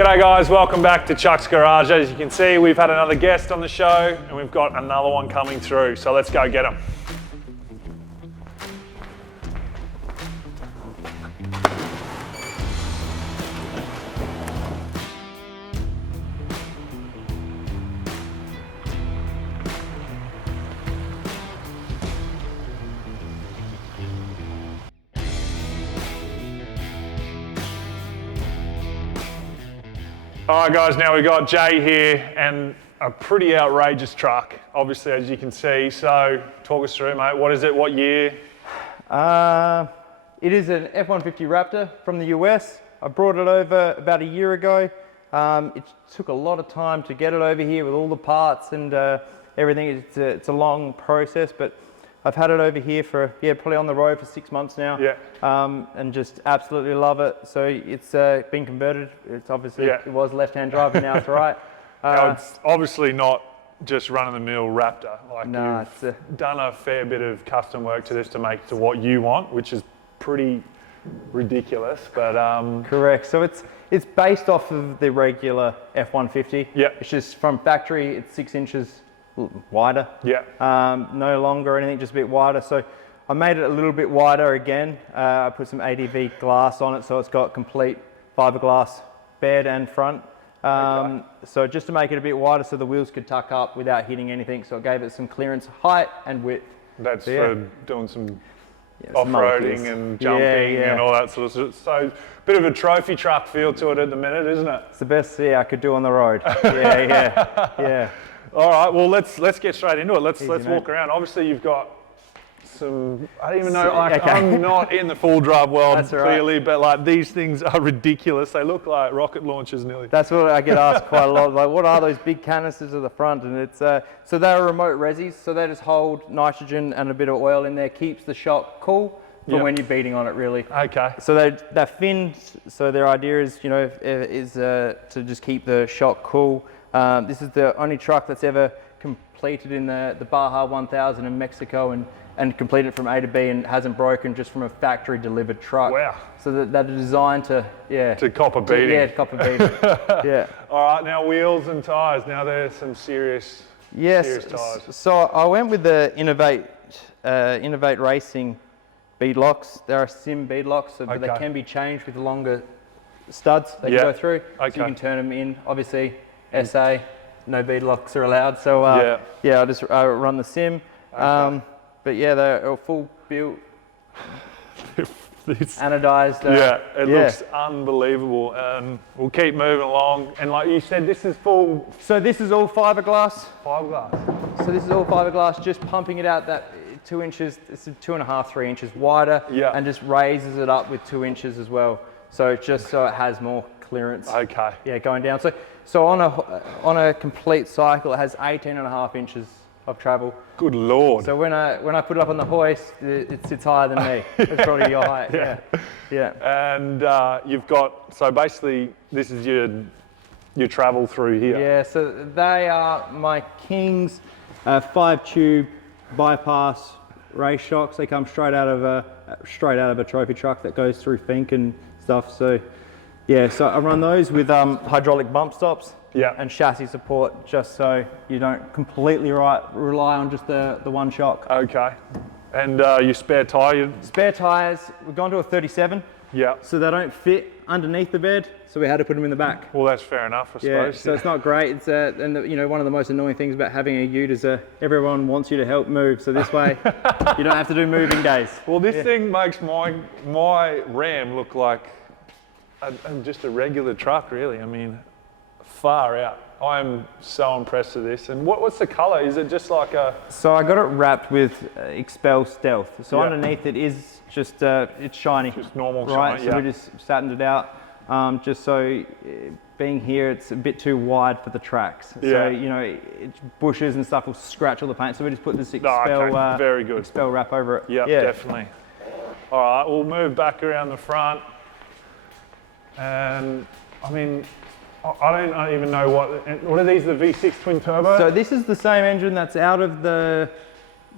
G'day guys, welcome back to Chux Garage. As you can see, we've had another guest on the show and we've got another one coming through, so let's go get him. All right guys, now we've got Jay here and a pretty outrageous truck, obviously, as you can see. So talk us through, mate. What is it, what year? It is an F150 Raptor from the US. I brought it over about a year ago. It took a lot of time to get it over here with all the parts and everything. It's a long process, but I've had it over here for, probably on the road for 6 months now. Yeah. And just absolutely love it. So it's been converted. It's obviously, Yeah. it was left-hand drive, now it's right. Now it's obviously not just run-of-the-mill Raptor. Like No, you've done a fair bit of custom work to this to make it to what you want, which is pretty ridiculous, but correct. So it's based off of the regular F150. Yeah. It's just from factory, it's 6 inches wider. Yeah. No longer or anything, just a bit wider. So I made it a little bit wider again. I put some ADV glass on it, so it's got complete fiberglass bed and front. Okay. So just to make it a bit wider so the wheels could tuck up without hitting anything. So it gave it some clearance, height and width. That's So, for doing some some off-roading other and jumping and all that sort of stuff. So bit of a trophy truck feel to it at the minute, isn't it? It's the best I could do on the road. Yeah. All right, well let's get straight into it. Let's Easy, walk mate. around. Obviously you've got some, I don't even know, Okay. I'm not in the full drive world That's all right. clearly, but like these things are ridiculous. They look like rocket launchers nearly. That's what I get asked quite a lot. Like, what are those big canisters at the front? And it's so they're remote resis, so they just hold nitrogen and a bit of oil in there, keeps the shock cool from Yep. when you're beating on it, really. Okay. So they're finned. So their idea is, to just keep the shock cool. This is the only truck that's ever completed in the Baja 1000 in Mexico and completed from A to B and hasn't broken just from a factory delivered truck. Wow. So that are designed to cop a beating. Yeah, to cop a beating. Yeah. All right, now wheels and tyres. Now there's some serious Yes. tyres. So I went with the Innovate Racing beadlocks. They're sim beadlocks, but they Okay. can be changed with longer studs they Yeah. can go through. So Okay. you can turn them in. Obviously, SA, no beadlocks are allowed. So I just run the sim. Okay. But yeah, they're full built, It's- anodized. it looks unbelievable. We'll keep moving along. And like you said, this is full So this is all fiberglass. fiberglass. So this is all fiberglass, just pumping it out that 2 inches, it's 2.5, 3 inches wider, Yeah. and just raises it up with 2 inches as well. So just so it has more clearance. Okay. Yeah, going down. So on a complete cycle, it has 18.5 inches of travel. Good Lord. So when I put it up on the hoist, it sits higher than me. It's probably your height. Yeah. And you've got, so basically this is your travel through here. Yeah. So they are my King's 5-tube bypass race shocks. They come straight out of a trophy truck that goes through Fink and stuff. So yeah, so I run those with hydraulic bump stops. Yeah. And chassis support, just so you don't completely rely on just the one shock. Okay. And your spare tyre? Spare tyres, we've gone to a 37. Yeah. So they don't fit underneath the bed, so we had to put them in the back. Well, that's fair enough, I Yeah, suppose. so it's not great. It's one of the most annoying things about having a ute is everyone wants you to help move. So this way, you don't have to do moving days. Well, this thing makes my Ram look like just a regular truck, really. I mean, far out. I'm so impressed with this. And what's the colour? Is it just like a... So I got it wrapped with Expel Stealth. So Yeah. underneath it is just it's shiny. Just normal right? shiny, So yeah. we just satined it out. Just so being here, it's a bit too wide for the tracks. Yeah. So bushes and stuff will scratch all the paint. So we just put this Expel okay. Very good. Expel wrap over it. Yeah, definitely. All right, we'll move back around the front. And I mean, I don't even know what are these, the V6 twin turbo? So this is the same engine that's out of the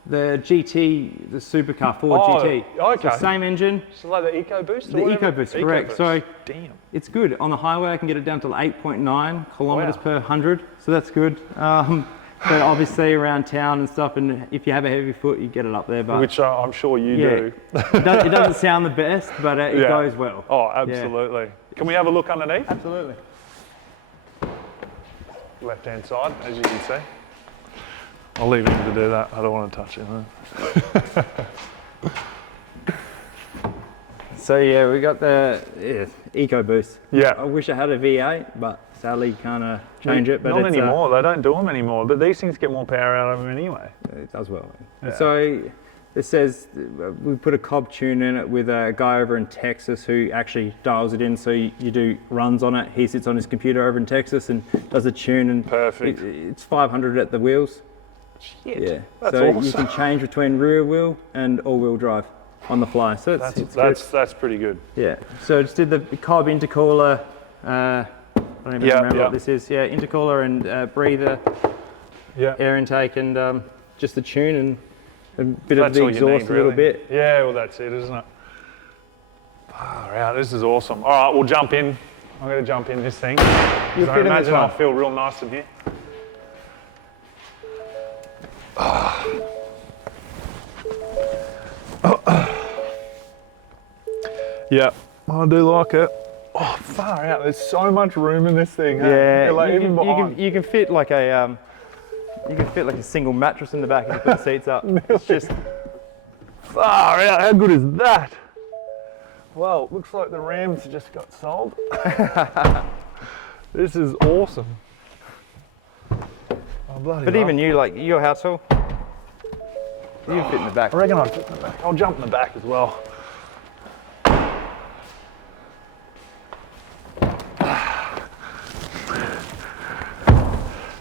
The GT, the supercar Ford GT. Okay. So same engine. So like the EcoBoost? The EcoBoost, correct. So damn. it's good. On the highway, I can get it down to 8.9 kilometers per 100. So that's good. So obviously around town and stuff, and if you have a heavy foot, you get it up there. But which I'm sure you do. it doesn't sound the best, but it goes well. Oh, absolutely. Can we have a look underneath? Absolutely. Left-hand side, as you can see. I'll leave him to do that. I don't want to touch it. So yeah, we got the EcoBoost. Yeah. I wish I had a V8, but sadly you can't change it. But not anymore. They don't do them anymore. But these things get more power out of them anyway. It does well. Yeah. So it says we put a cob tune in it with a guy over in Texas who actually dials it in. So you do runs on it. He sits on his computer over in Texas and does a tune. And perfect. It's 500 at the wheels. Shit. Yeah. That's so awesome. you can change between rear wheel and all-wheel drive on the fly. So that's pretty good. Yeah. So just did the cob intercooler. I don't even remember what this is. Yeah, intercooler and breather. Yeah. Air intake and just the tune and a bit of the exhaust a little bit. Yeah, well that's it, isn't it? Far out. This is awesome. All right, we'll jump in. I'm going to jump in this thing. You'll I fit in this imagine one. I'll feel real nice in here. Yeah, I do like it. Oh, far out. There's so much room in this thing. Yeah, like you can fit like a single mattress in the back if you put the seats up. It's just far out. How good is that? Well, looks like the Rams just got sold. This is awesome. Oh, bloody but hell. even you, like your household, you can fit in the back. I reckon I'll fit in the back. I'll jump in the back as well.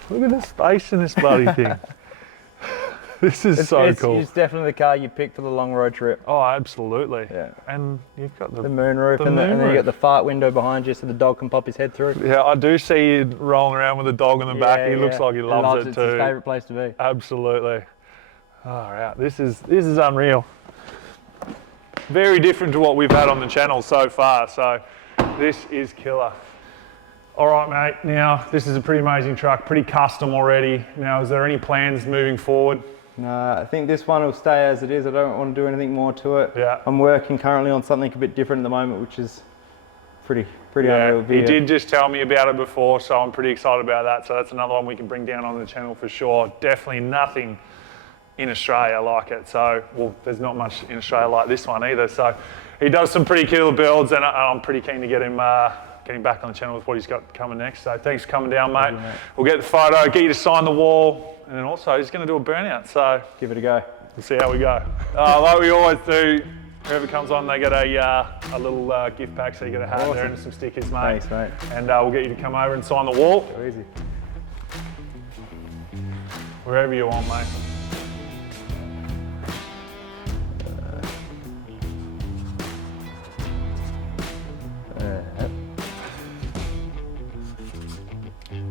Look at the space in this bloody thing. This is so cool. It's definitely the car you pick for the long road trip. Oh, absolutely. Yeah. And you've got the moonroof, and then you got the fart window behind you so the dog can pop his head through. Yeah, I do see you rolling around with a dog in the back. He looks like he loves it too. It's his favourite place to be. Absolutely. All right, this is unreal. Very different to what we've had on the channel so far, so this is killer. All right, mate, now this is a pretty amazing truck, pretty custom already. Now, is there any plans moving forward? No, I think this one will stay as it is. I don't want to do anything more to it. Yeah. I'm working currently on something a bit different at the moment, which is pretty unreal. He did just tell me about it before, so I'm pretty excited about that. So that's another one we can bring down on the channel for sure. Definitely nothing in Australia like it. So, well, there's not much in Australia like this one either. So he does some pretty killer builds, and I'm pretty keen to get him back on the channel with what he's got coming next. So thanks for coming down, mate. We'll get the photo, get you to sign the wall, and then also he's going to do a burnout. So give it a go. We'll see how we go. Like we always do, whoever comes on, they get a little gift pack. So you get a hat there and some stickers, mate. Thanks, mate. And we'll get you to come over and sign the wall. Go easy. Wherever you want, mate.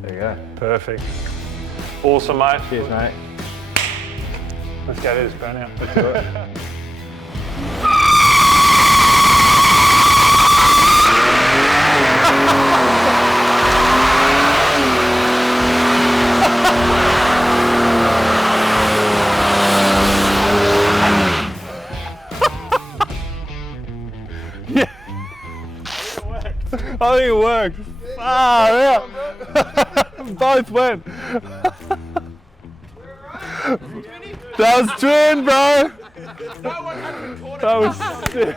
There you go. Perfect. Awesome, mate. Cheers, mate. Let's go to this burnout. Let's do it. Yeah. I think it worked. Far out. Both went. That was twin, bro. That was sick.